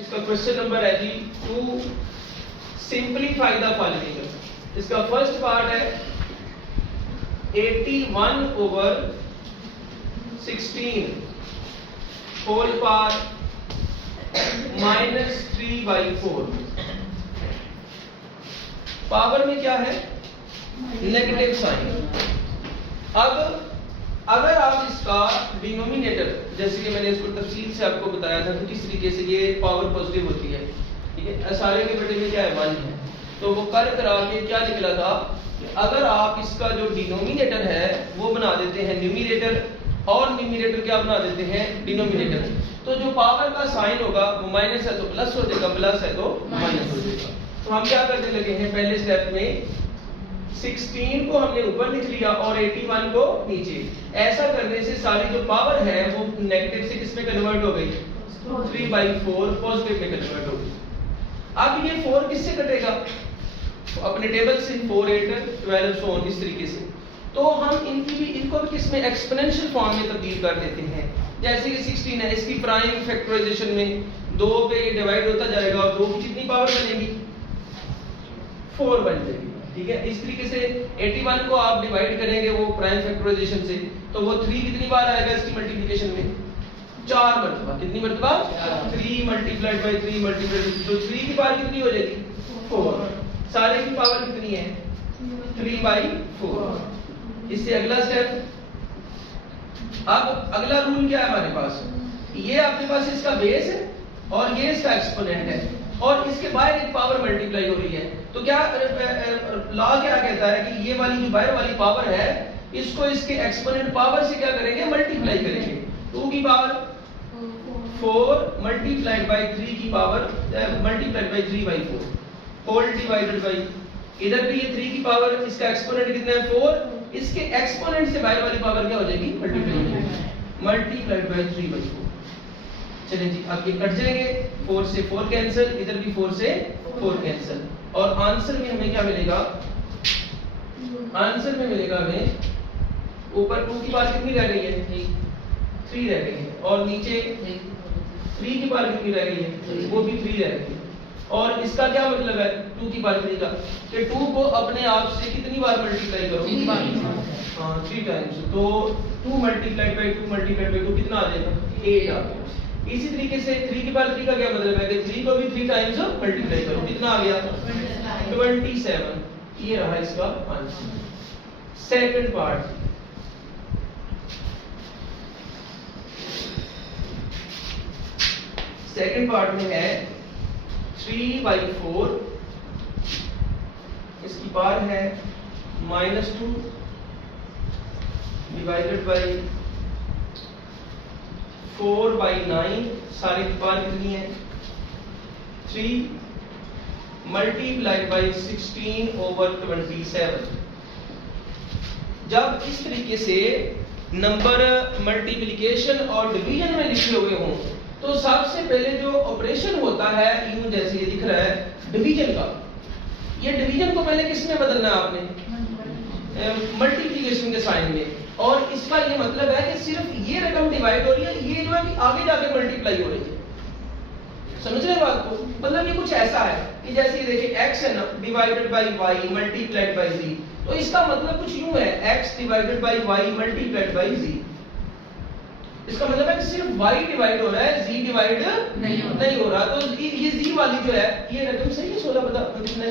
इसका question number है जी to simplify the following. इसका फर्स्ट पार्ट है 81 ओवर 16 होल पावर -3/4। पावर में क्या है? Negative sign. अब अगर आप इसका डिनोमिनेटर, जैसे कि मैंने इसको तफसील से आपको बताया था कि किस तरीके से ये पावर पॉजिटिव होती है, ठीक है, सारे के बटे में क्या है 1 है, तो वो कर करा के क्या निकला था कि अगर आप इसका जो डिनोमिनेटर है वो बना देते हैं न्यूमरेटर और न्यूमरेटर क्या बना देते हैं डिनोमिनेटर, तो जो पावर का साइन होगा वो माइनस है तो प्लस हो जाएगा, प्लस है तो माइनस हो जाएगा। तो हम क्या करने लगे हैं, पहले स्टेप में 16 को हमने ऊपर लिख लिया और 81 को नीचे। ऐसा करने से सारी जो पावर है वो नेगेटिव से किसमें कन्वर्ट हो गई? 3/4 पॉजिटिव में कन्वर्ट हो गई। अब ये 4 किससे कटेगा? अपने टेबल से 4, 8, 12 सो ऑन, इस तरीके से। तो हम इनको भी किसमें एक्सपोनेंशियल फॉर्म में तब्दील कर देते हैं। जैसे कि 16 है, इसकी प्राइम फैक्टराइजेशन में 2 पे डिवाइड होता जाएगा और 2 की कितनी पावर बनेगी? 4 बन जाएगी, ठीक है। इस तरीके से 81 को आप डिवाइड करेंगे वो प्राइम फैक्टराइजेशन से, तो वो 3 कितनी बार आएगा इसकी मल्टीप्लिकेशन में? 4 मरतबा। कितनी मरतबा? 3 मल्टीप्लाइड बाय 3 मल्टीप्लाइड, तो 3 की पावर कितनी हो जाएगी? 4। सारे की पावर कितनी है? 3/4। इससे अगला स्टेप, अब अगला रूल क्या है हमारे पास? ये आपके पास इसका बेस है और ये इसका एक्सपोनेंट है और इसके बाहर एक पावर मल्टीप्लाई हो रही है, तो क्या लॉ क्या कहता है कि ये वाली जो बाहर वाली पावर है इसको इसके एक्सपोनेंट पावर से क्या करेंगे? मल्टीप्लाई करेंगे। 2 की पावर 4 मल्टीप्लाइड बाय 3 की power multiplied by 3/4 whole divided by, इधर भी ये 3 की पावर, इसका एक्सपोनेंट कितना है? 4, इसके एक्सपोनेंट से बाहर वाली पावर क्या हो जाएगी? Multiplied by 3/4। चलिए जी, अब ये कट जाएंगे, 4 से 4 कैंसिल, इधर भी 4 से 4 कैंसिल, और आंसर में हमें क्या मिलेगा? आंसर में मिलेगा हमें ऊपर 2 की पावर कितनी रह गई है? 3 रह गई है, और नीचे 3 की पावर कितनी रह गई है? वो भी 3 रह गई है। और इसका क्या मतलब है 2 की पावर 3 का? कि 2 को अपने आप से कितनी बार मल्टीप्लाई करो? 3 बार। हाँ, 3 टाइम्स। तो 2 मल्टीप्लाइड बाय 2 मल्टीप्लाइड बाय 2 कितना आ जाएगा? 8 आ गया। इसी तरीके से 3 की पावर 3 का क्या मतलब है कि 3 को भी 3 टाइम्स मल्टीप्लाई करो, कितना आ गया? 27। ये रहा इसका answer. Second part, second part में है 3/4, इसकी पावर है -2 डिवाइडेड बाय 4/9, सारी की पावर कितनी है? 3 मल्टीप्लाइड बाय 16 ओवर 27। जब इस तरीके से नंबर मल्टीप्लिकेशन और डिवीजन में लिखे हुए हों तो सबसे पहले जो ऑपरेशन होता है, यूं जैसे ये दिख रहा है डिवीजन का, ये डिवीजन को पहले किस में बदलना है आपने? मल्टीप्लिकेशन के साइन में। और इसका ये मतलब है कि सिर्फ ये रकम डिवाइड हो रही है, ये जो है कि आगे जाके मल्टीप्लाई हो रही है। समझ रहे बात को? मतलब ये कुछ ऐसा है कि जैसे ये देखिए x है ना, divided by y multiplied by z, तो इसका मतलब कुछ यूं है x divided by y multiplied by z। इसका मतलब है कि सिर्फ y डिवाइड हो रहा है, z डिवाइड नहीं हो रहा। तो ये z वाली जो है ये रकम सही है? 16 बता कितना है?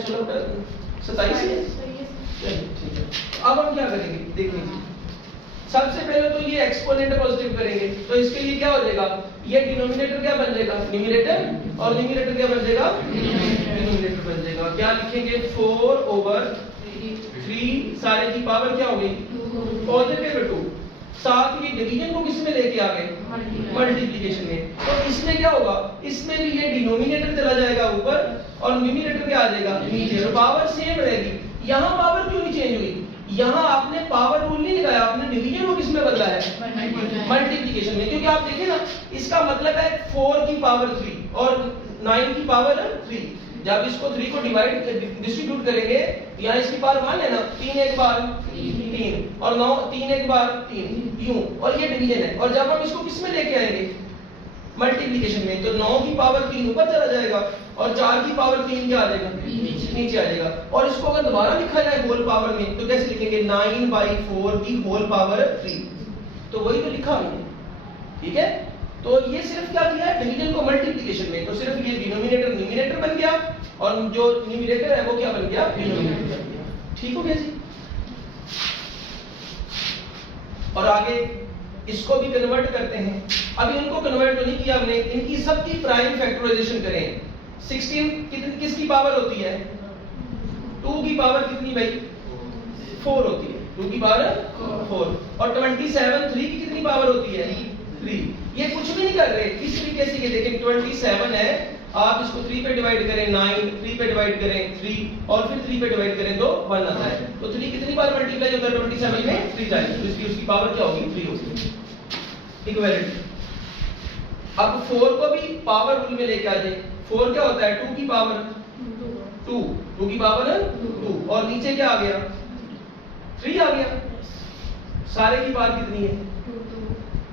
27 है। ठीक है, अब हम क्या करेंगे देख लीजिए। सबसे पहले तो ये एक्सपोनेंट पॉजिटिव करेंगे, तो इसके लिए क्या हो जाएगा? ये डिनोमिनेटर क्या बन जाएगा? न्यूमरेटर, और न्यूमरेटर क्या बन जाएगा? डिनोमिनेटर बन जाएगा। क्या लिखेंगे? 4 ओवर 3, सारे की पावर क्या हो गई? पॉजिटिव 2। साथ ही डिवीजन को किस में लेके आ गए? मल्टीप्लिकेशन में। तो इसमें क्या होगा? इसमें भी ये डिनोमिनेटर चला जाएगा ऊपर और न्यूमरेटर क्या आ जाएगा? नीचे, और पावर सेम रहेगी। यहाँ पावर क्यों नहीं चेंज हुई? यहाँ आपने पावर रूल नहीं लगाया, आपने डिवीजन को किसमें बदला है? मल्टीप्लिकेशन में। क्योंकि आप देखिए ना, इसका मतलब है 4 की पावर 3 और 9 की पावर 3। जब इसको 3 को डिवाइड डिस्ट्रीब्यूट करेंगे, यहाँ इसकी पावर 1 है ना, 3 एक बार 3 और 9 3 एक बार 3 यूं, और ये डिवीजन है। और जब हम इसको किसमें लेके आएंगे? मल्टीप्लिकेशन में, तो 9 की पावर 3 ऊपर चला जाएगा और 4 की पावर 3 क्या आ जाएगा, नीचे आ जाएगा। और इसको अगर दोबारा लिखा जाए होल पावर में तो कैसे लिखेंगे, 9/4 की होल पावर 3, तो वही तो लिखा हमने, ठीक है। तो ये सिर्फ क्या किया है, डिवीजन को मल्टीप्लिकेशन में, तो सिर्फ ये डिनोमिनेटर न्यूमरेटर बन गया और जो न्यूमरेटर है वो क्या बन गया, डिनोमिनेटर बन गया। ठीक हो गया जी। और आगे इसको भी कन्वर्ट करते हैं। अभी इनको कन्वर्ट तो नहीं किया हमने, इनकी सबकी प्राइम फैक्टराइजेशन करें। 16 किसकी पावर होती है, 2 की पावर कितनी भाई, 4 होती है, 2 की पावर 4। और 27 3 की कितनी पावर होती है, 3। ये कुछ भी नहीं कर रहे, किस तरीके से, ये देखें 27 है, आप इसको 3 पे डिवाइड करें 9, 3 पे डिवाइड करें 3 और फिर 3 पे डिवाइड करें तो 1 आता है। तो 3 कितनी बार मल्टीप्लाई होता है 27 में, 3 टाइम्स, तो इसकी उसकी पावर क्या होगी, 3 होगी, इक्विवेलेंट। अब 4 को भी पावर रूल में लेके आ जाए। 4 क्या होता है, 2 की पावर 2, 2 की पावर 2 और नीचे क्या आ गया, 3 आ गया। सारे की पावर कितनी है,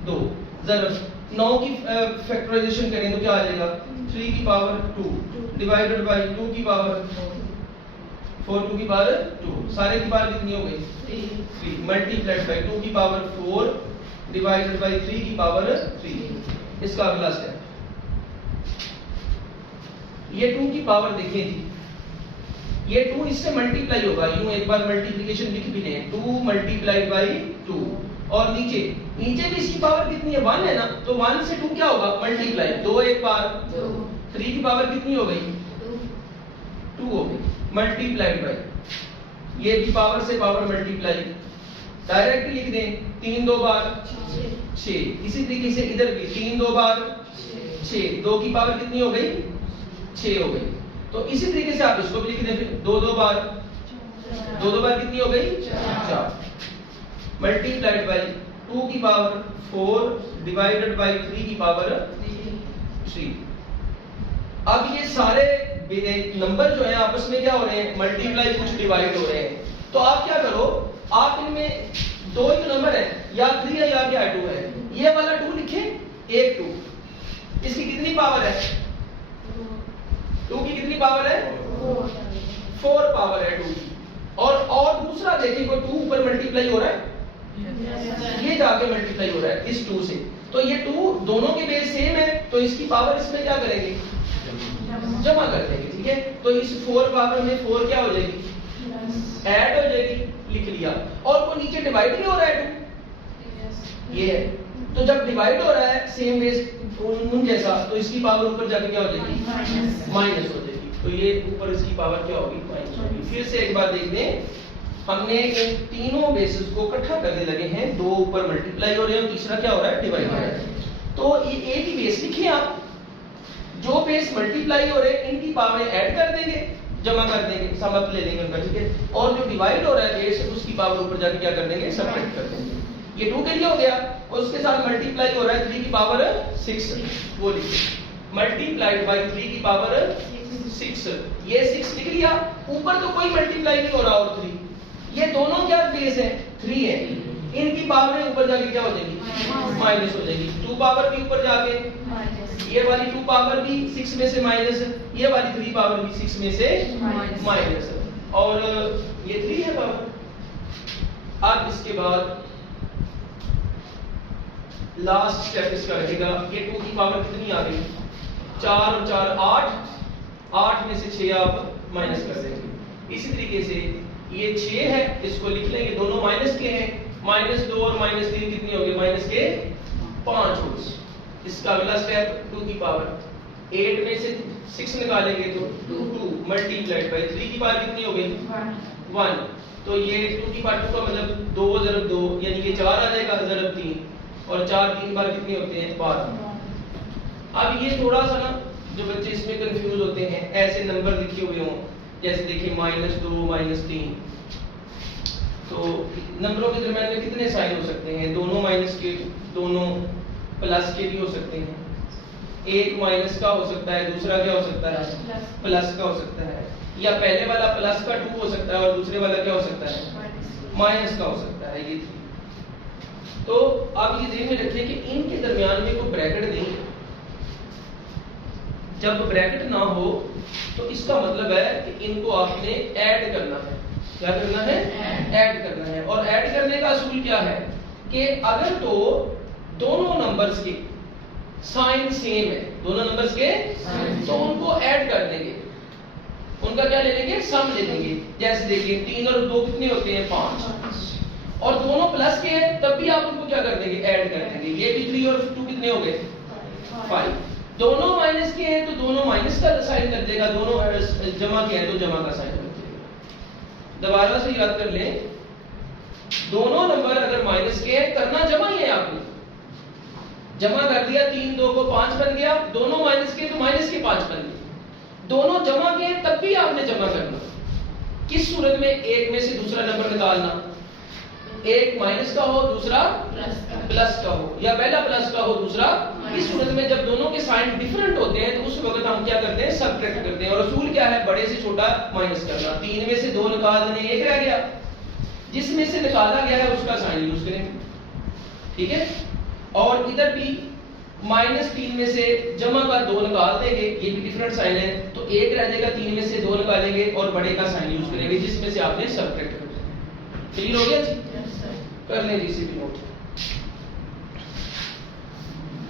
2। जरा 9 की फैक्टराइजेशन करें तो क्या आ जाएगा, 3 की पावर 2 डिवाइडेड बाय 2 की पावर 4, 2 की पावर 2, सारे की पावर कितनी हो गई, 3 मल्टीप्लाइड बाय 2 की पावर 4 डिवाइडेड बाय 3 की पावर 3। इसका अगला स्टेप, ये 2 की पावर देखिए जी, ये 2 इससे मल्टीप्लाई होगा, यूं एक बार मल्टीप्लिकेशन लिख भी लें, 2 मल्टीप्लाइड बाय 2 और नीचे नीचे भी इसकी पावर कितनी है, 1 है ना, तो 1 से 2 क्या होगा, मल्टीप्लाई, 2 एक बार 3 की पावर कितनी हो गई, 2 हो गई, मल्टीप्लाइड बाय, ये भी पावर से पावर मल्टीप्लाई, डायरेक्ट लिख दें, 3 2 बार 6। इसी तरीके से इधर भी 3 2 बार 6, 2 की पावर कितनी हो गई, 6 हो गई। तो इसी तरीके से आप इसको भी लिख दें, फिर 2 2 बार 2 2 बार कितनी हो गई, 4 मल्टीप्लाइड बाय 2 की पावर 4 डिवाइडेड बाय 3 की पावर 3। अब ये सारे नंबर जो हैं आपस में क्या हो रहे हैं, मल्टीप्लाई, कुछ डिवाइड हो रहे हैं। तो आप क्या करो, आप इनमें 2 ही नंबर है, या 3 है या क्या 2 है, ये वाला 2 लिखें, एक 2, इसकी कितनी पावर है, 2 की कितनी पावर है, 4 पावर है 2 की। और दूसरा देखिए, कोई 2 ऊपर मल्टीप्लाई हो रहा है, ये जाके मल्टीप्लाई हो रहा है इस 2 से, तो ये 2 दोनों के बेस सेम है, तो इसकी पावर इसमें क्या करेंगे, जमा कर देंगे, ठीक है। तो इस 4 पावर में 4 क्या हो जाएगी, ऐड हो जाएगी, लिख लिया। और वो नीचे डिवाइड नहीं हो रहा है 2, ये है, तो जब डिवाइड हो रहा है सेम बेस उन जैसा, तो इसकी पावर ऊपर जाके क्या हो जाएगी, माइनस हो जाएगी, तो ये ऊपर इसकी पावर क्या होगी, माइनस होगी। फिर से एक बार देख लें, हमने इन तीनों बेसिस को इकट्ठा करने लगे हैं, 2 ऊपर मल्टीप्लाई हो रहे हैं और तीसरा क्या हो रहा है, डिवाइड हो रहा है। तो ये एक ही बेस लिखिए आप, जो बेस मल्टीप्लाई हो रहे हैं इनकी पावर ऐड कर देंगे, जमा कर देंगे, समअप ले लेंगे उनका, ठीक है। और जो डिवाइड हो रहा है बेस, उसकी पावर ऊपर जाके क्या कर देंगे, सबट्रैक्ट कर देंगे। ये 2 के लिए हो गया, और उसके साथ मल्टीप्लाई हो रहा है 3 की पावर 6, वो लिखिए मल्टीप्लाइड बाय 3 की पावर 6, ये 6 लिख लिया। ऊपर तो कोई मल्टीप्लाई नहीं हो रहा, और 3, ये दोनों क्या बेस है, 3 है, इनकी पावर ऊपर जाके क्या हो जाएगी, माइनस हो जाएगी। 2 पावर भी ऊपर जाके, ये वाली 2 पावर भी 6 में से माइनस, ये वाली 3 पावर भी 6 में से माइनस, और ये 3 है पावर। अब इसके बाद लास्ट स्टेप इसका रहेगा, ये 2 की पावर कितनी आ गई, 4 और 4 8, 8 में से 6 आप माइनस कर देंगे। इसी तरीके से ये 6 है, इसको लिख लेंगे, दोनों माइनस के हैं, -2 और -3 कितनी होगी, माइनस के 5 होगी। इसका अगला स्टेप 2 की पावर 8 में से 6 निकालेंगे तो 2 मल्टीप्लाइड बाय 3 की पावर कितनी हो गई, 1। तो ये 2 की पावर 2 का मतलब 2 ज़रब 2, यानी कि 4 आ जाएगा, ज़रब 3, और 4 3 बार कितने होते हैं, 12। अब ये थोड़ा सा ना, जो बच्चे इसमें कंफ्यूज होते हैं, ऐसे नंबर लिखे हुए हों, जैसे देखिए -2 -3, तो नंबरों के दरम्यान में कितने साइन हो सकते हैं, दोनों माइनस के, दोनों प्लस के भी हो सकते हैं, एक माइनस का हो सकता है, दूसरा क्या हो सकता है, प्लस का हो सकता है, या पहले वाला प्लस का 2 हो सकता है और दूसरे वाला क्या हो सकता है, माइनस का हो सकता है, ये 3। तो आप ये ध्यान में रखिए कि इनके दरमियान में कोई ब्रैकेट नहीं है, जब ब्रैकेट ना हो तो इसका मतलब है कि इनको आपने ऐड करना है। क्या करना है? ऐड करना है। और ऐड करने का असूल क्या है कि अगर तो दोनों नंबर्स के साइन सेम है, दोनों नंबर्स के तो उनको ऐड कर देंगे, उनका क्या ले लेंगे? सम ले लेंगे। जैसे देखिए 3 और 2 कितने होते हैं? 5। और दोनों प्लस के हैं तब भी आप उनको क्या कर देंगे? ऐड कर देंगे। ये भी 3 और 2 कितने हो गए? 5। दोनों माइनस के हैं तो दोनों माइनस का साइन कर देगा, दोनों जमा के हैं तो जमा का साइन कर देगा। दोबारा से याद कर लें, दोनों नंबर अगर माइनस के हैं करना जमा ही है, आपने जमा कर दिया, 3 2 को 5 बन गया, दोनों माइनस के तो माइनस के 5 बन गए, दोनों जमा के तब भी आपने जमा करना। किस सूरत में? एक में से दूसरा नंबर निकालना, एक माइनस का हो दूसरा प्लस का हो, या पहला प्लस का हो दूसरा। इस सूरत में जब दोनों के साइन डिफरेंट होते हैं तो उस वक्त हम क्या करते हैं? सबट्रैक्ट करते हैं। और असूल क्या है? बड़े से छोटा माइनस करना। 3 में से 2 निकाल देने, 1 रह गया, जिसमें से निकाला गया है उसका साइन यूज करेंगे। ठीक है। और इधर भी -3 में से जमा का 2 निकाल देंगे, ये भी डिफरेंट साइन है, तो 1 रह जाएगा, 3 में से 2 निकालेंगे और बड़े का साइन यूज करेंगे जिसमें से आपने सबट्रैक्ट कर दिया। क्लियर हो गया जी? कर लें जी, इसी भी नोट।